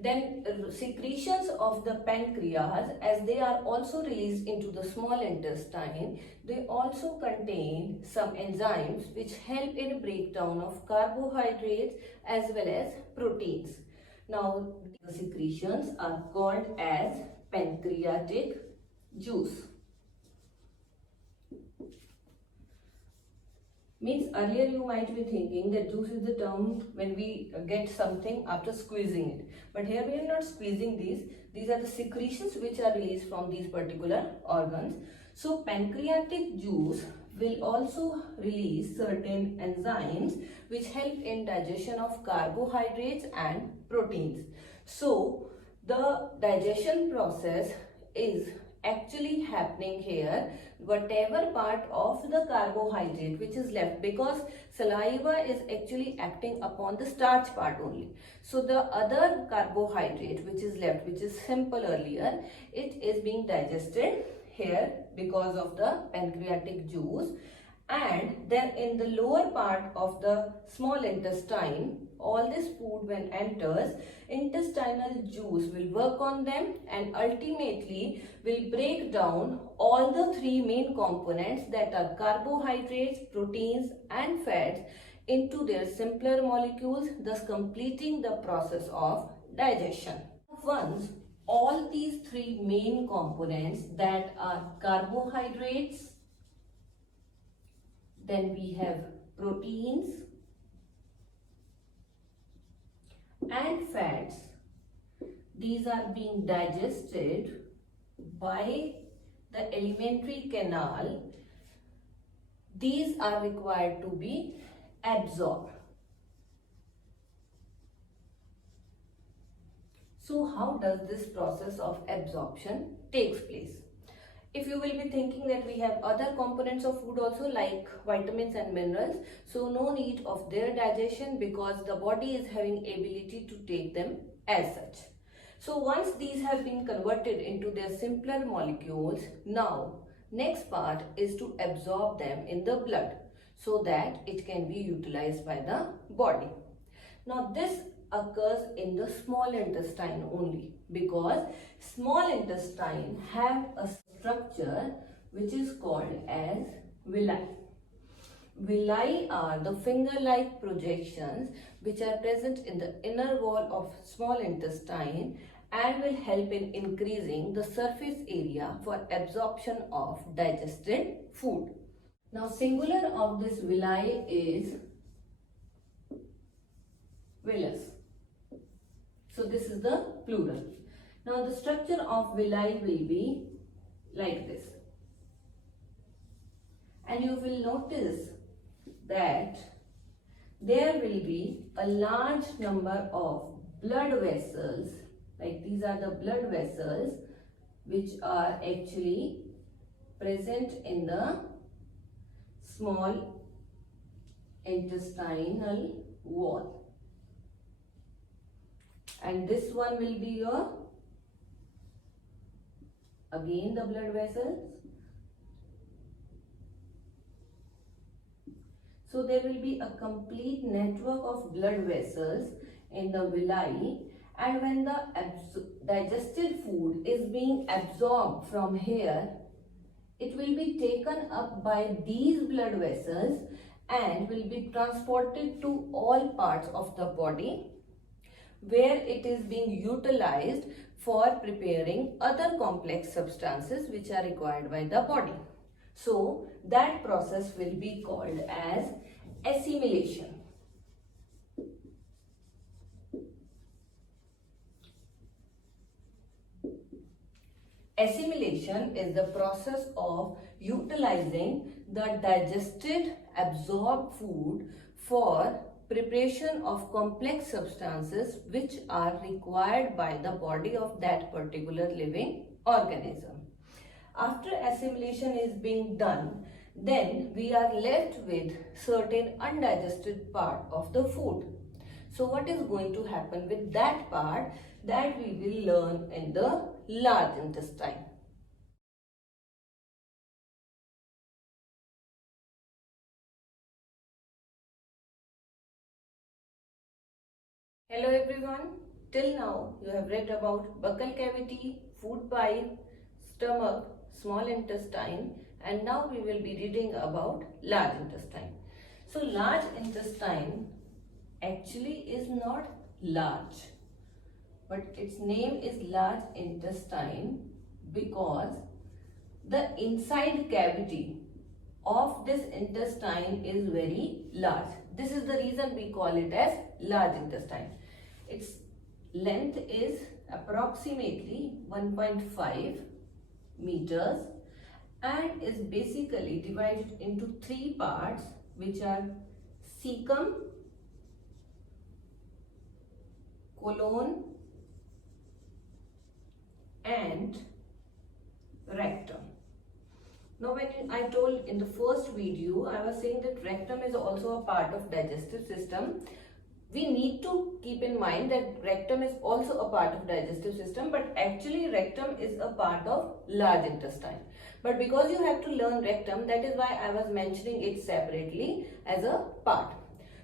Then secretions of the pancreas, as they are also released into the small intestine, they also contain some enzymes which help in breakdown of carbohydrates as well as proteins. Now the secretions are called as pancreatic juice. Means earlier you might be thinking that juice is the term when we get something after squeezing it. But here we are not squeezing these. These are the secretions which are released from these particular organs. So pancreatic juice will also release certain enzymes which help in digestion of carbohydrates and proteins. So the digestion process is actually happening here. Whatever part of the carbohydrate which is left, because saliva is actually acting upon the starch part only, so the other carbohydrate which is left, which is simple earlier, it is being digested here because of the pancreatic juice. And then in the lower part of the small intestine, all this food when enters, intestinal juice will work on them and ultimately will break down all the three main components, that are carbohydrates, proteins and fats, into their simpler molecules, thus completing the process of digestion. Once all these three main components, that are carbohydrates, then we have proteins and fats, these are being digested by the alimentary canal. These are required to be absorbed. So how does this process of absorption takes place? If you will be thinking that we have other components of food also, like vitamins and minerals, so no need of their digestion because the body is having ability to take them as such. So once these have been converted into their simpler molecules, now next part is to absorb them in the blood so that it can be utilized by the body. Now this occurs in the small intestine only, because small intestine have a structure which is called as villi. Villi are the finger-like projections which are present in the inner wall of small intestine and will help in increasing the surface area for absorption of digested food. Now singular of this villi is villus. So this is the plural. Now the structure of villi will be like this. And you will notice that there will be a large number of blood vessels, like these are the blood vessels which are actually present in the small intestinal wall. And this one will be your, again the blood vessels. So there will be a complete network of blood vessels in the villi, and when the digested food is being absorbed from here, it will be taken up by these blood vessels and will be transported to all parts of the body, where it is being utilized for preparing other complex substances which are required by the body. So that process will be called as assimilation. Assimilation is the process of utilizing the digested, absorbed food for preparation of complex substances which are required by the body of that particular living organism. After assimilation is being done, then we are left with certain undigested part of the food. So what is going to happen with that part, that we will learn in the large intestine. Hello everyone, till now you have read about buccal cavity, food pipe, stomach, small intestine, and now we will be reading about large intestine. So large intestine actually is not large, but its name is large intestine because the inside cavity of this intestine is very large. This is the reason we call it as large intestine. Its length is approximately 1.5 meters and is basically divided into three parts, which are cecum, colon and rectum. Now when I told in the first video, I was saying that rectum is also a part of digestive system. We need to keep in mind that rectum is also a part of digestive system, but actually rectum is a part of large intestine. But because you have to learn rectum, that is why I was mentioning it separately as a part.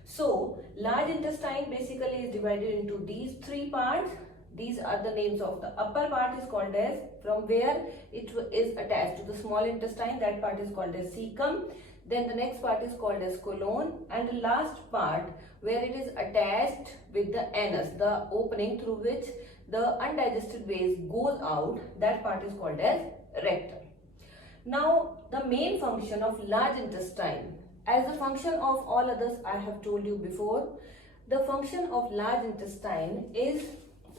So large intestine basically is divided into these three parts. These are the names of the upper part is called as, from where it is attached to the small intestine, that part is called as cecum. Then the next part is called as colon, and the last part where it is attached with the anus, the opening through which the undigested waste goes out, that part is called as rectum. Now the main function of large intestine, as the function of all others I have told you before, the function of large intestine is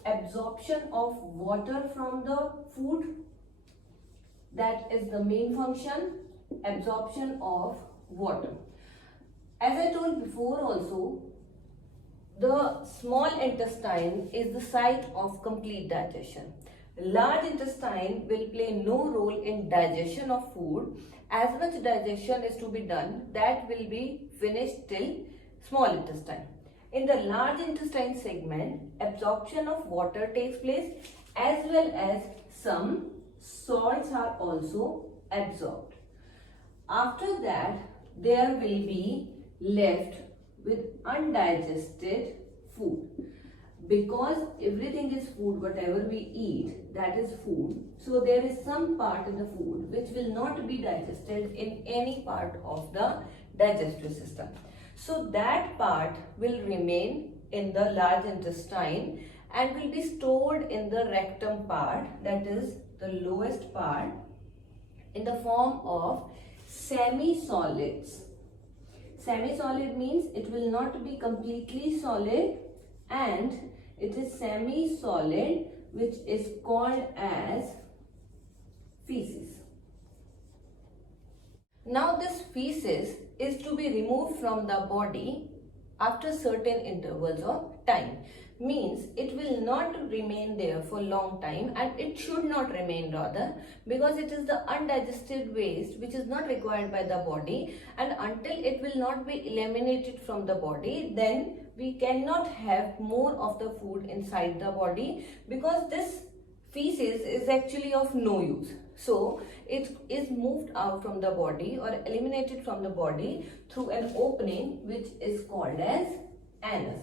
absorption of water from the food. That is the main function, absorption of water. As I told before also, the small intestine is the site of complete digestion. Large intestine will play no role in digestion of food. As much digestion is to be done, that will be finished till small intestine. In the large intestine segment, absorption of water takes place, as well as some salts are also absorbed. After that, there will be left with undigested food. Because everything is food, whatever we eat, that is food. So there is some part in the food which will not be digested in any part of the digestive system. So that part will remain in the large intestine and will be stored in the rectum part, that is the lowest part, in the form of semi-solids. Semi-solid means it will not be completely solid, and it is semi-solid, which is called as feces. Now this feces is to be removed from the body after certain intervals of time. Means it will not remain there for long time, and it should not remain rather, because it is the undigested waste which is not required by the body, and until it will not be eliminated from the body, then we cannot have more of the food inside the body, because this feces is actually of no use. So it is moved out from the body or eliminated from the body through an opening which is called as anus.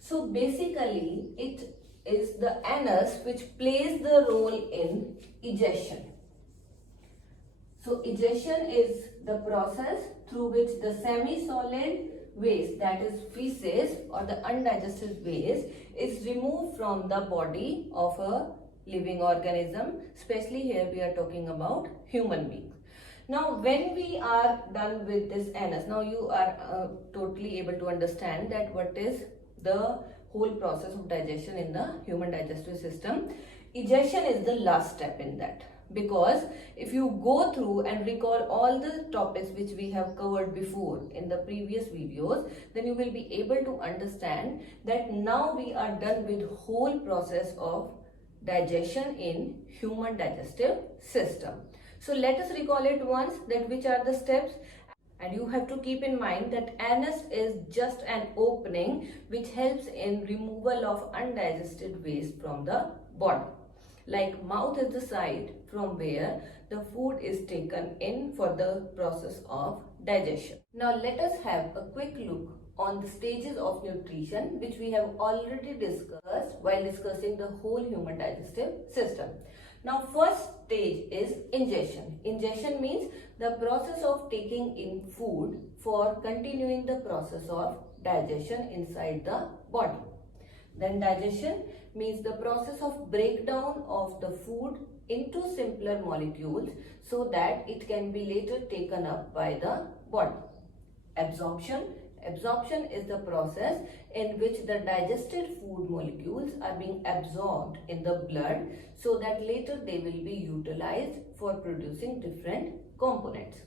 So basically it is the anus which plays the role in egestion. So egestion is the process through which the semi-solid waste, that is feces or the undigested waste, is removed from the body of a living organism. Especially here we are talking about human beings. Now when we are done with this anus, now you are totally able to understand that what is the whole process of digestion in the human digestive system. Egestion is the last step in that, because if you go through and recall all the topics which we have covered before in the previous videos, then you will be able to understand that now we are done with whole process of digestion in human digestive system. So let us recall it once, that which are the steps. And you have to keep in mind that anus is just an opening which helps in removal of undigested waste from the body. Like mouth is the site from where the food is taken in for the process of digestion. Now let us have a quick look on the stages of nutrition which we have already discussed while discussing the whole human digestive system. Now first stage is ingestion. Ingestion means the process of taking in food for continuing the process of digestion inside the body. Then digestion means the process of breakdown of the food into simpler molecules so that it can be later taken up by the body. Absorption. Absorption is the process in which the digested food molecules are being absorbed in the blood so that later they will be utilized for producing different components.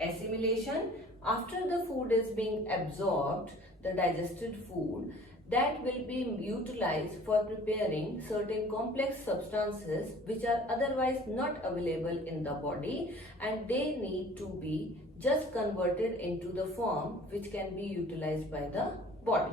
Assimilation. After the food is being absorbed, the digested food, that will be utilized for preparing certain complex substances which are otherwise not available in the body, and they need to be just converted into the form which can be utilized by the body.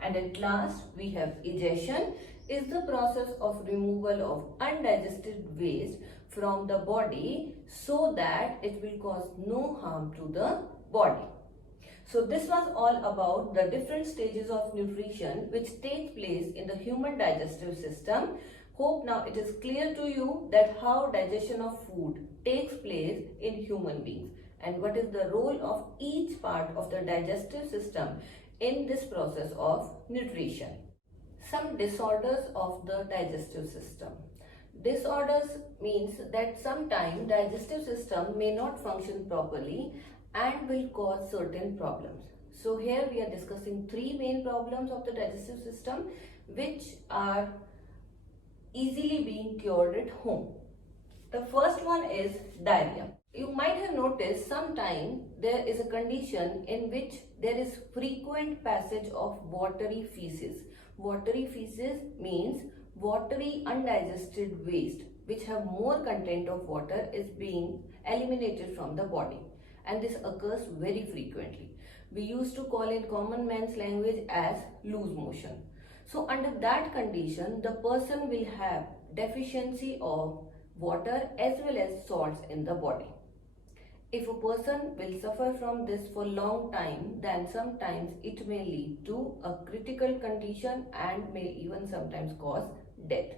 And at last we have ingestion, is the process of removal of undigested waste from the body so that it will cause no harm to the body. So this was all about the different stages of nutrition which take place in the human digestive system. Hope now it is clear to you that how digestion of food takes place in human beings and what is the role of each part of the digestive system in this process of nutrition. Some disorders of the digestive system. Disorders means that sometimes digestive system may not function properly and will cause certain problems. So here we are discussing three main problems of the digestive system which are easily being cured at home. The first one is diarrhea. You might have noticed sometimes there is a condition in which there is frequent passage of watery feces. Watery feces means watery undigested waste which have more content of water is being eliminated from the body, and this occurs very frequently. We used to call in common man's language as loose motion. So under that condition, the person will have deficiency of water as well as salts in the body. If a person will suffer from this for long time, then sometimes it may lead to a critical condition and may even sometimes cause death.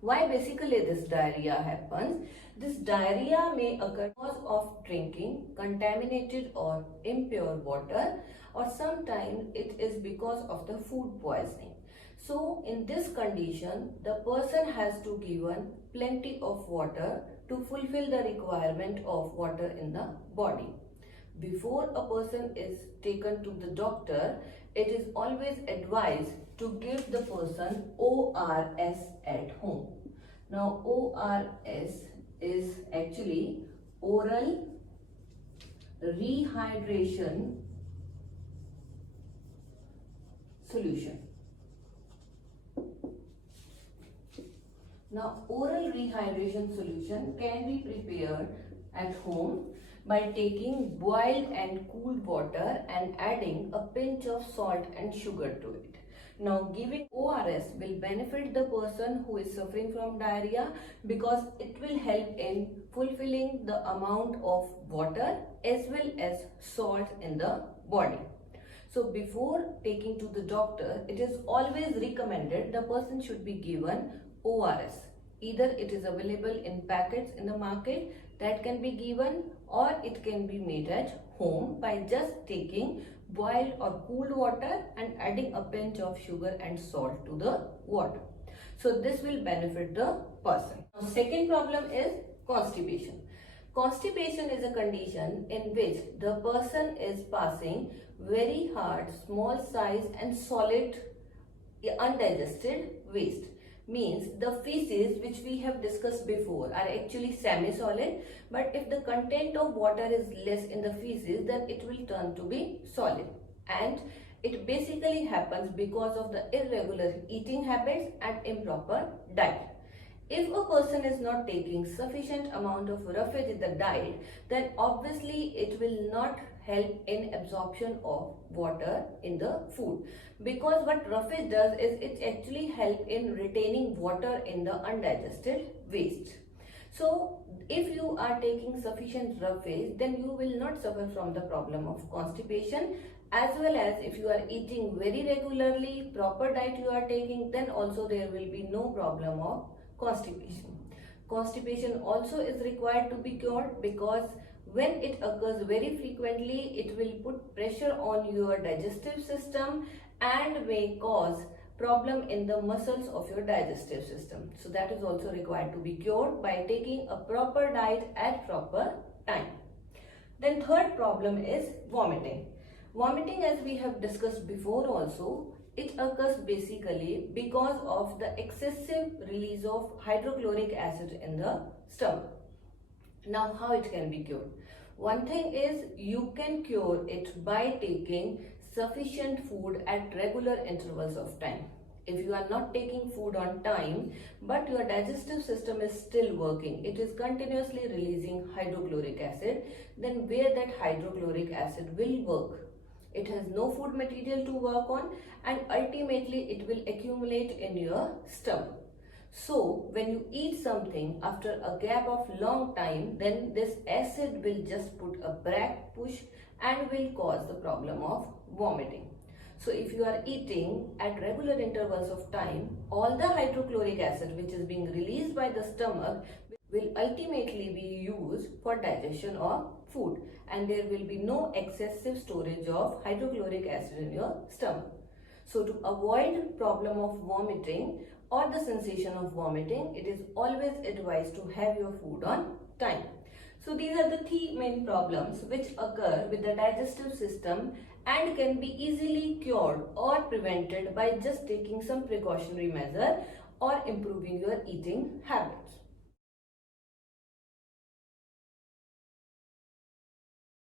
Why basically this diarrhea happens? This diarrhea may occur because of drinking contaminated or impure water, or sometimes it is because of the food poisoning. So in this condition, the person has to given plenty of water to fulfill the requirement of water in the body. Before a person is taken to the doctor, it is always advised to give the person ORS at home. Now ORS is actually oral rehydration solution. Now oral rehydration solution can be prepared at home by taking boiled and cooled water and adding a pinch of salt and sugar to it. Now giving ORS will benefit the person who is suffering from diarrhea because it will help in fulfilling the amount of water as well as salt in the body. So before taking to the doctor, it is always recommended the person should be given ORS. Either it is available in packets in the market that can be given, or it can be made at home by just taking boiled or cooled water and adding a pinch of sugar and salt to the water. So this will benefit the person. Now, second problem is constipation. Constipation is a condition in which the person is passing very hard, small size and solid undigested waste. Means the feces which we have discussed before are actually semi-solid, but if the content of water is less in the feces, then it will turn to be solid, and it basically happens because of the irregular eating habits and improper diet. If a person is not taking sufficient amount of roughage in the diet, then obviously it will not help in absorption of water in the food, because what roughage does is it actually help in retaining water in the undigested waste. So if you are taking sufficient roughage, then you will not suffer from the problem of constipation, as well as if you are eating very regularly, proper diet you are taking, then also there will be no problem of constipation. Constipation also is required to be cured because when it occurs very frequently, it will put pressure on your digestive system and may cause problem in the muscles of your digestive system. So that is also required to be cured by taking a proper diet at proper time. Then third problem is vomiting. Vomiting, as we have discussed before also, it occurs basically because of the excessive release of hydrochloric acid in the stomach. Now, how it can be cured? One thing is you can cure it by taking sufficient food at regular intervals of time. If you are not taking food on time, but your digestive system is still working, it is continuously releasing hydrochloric acid, then where that hydrochloric acid will work? It has no food material to work on, and ultimately it will accumulate in your stomach. So when you eat something after a gap of long time, then this acid will just put a back push and will cause the problem of vomiting. So if you are eating at regular intervals of time, all the hydrochloric acid which is being released by the stomach will ultimately be used for digestion of food, and there will be no excessive storage of hydrochloric acid in your stomach. So to avoid problem of vomiting or the sensation of vomiting, it is always advised to have your food on time. So these are the three main problems which occur with the digestive system and can be easily cured or prevented by just taking some precautionary measure or improving your eating habit.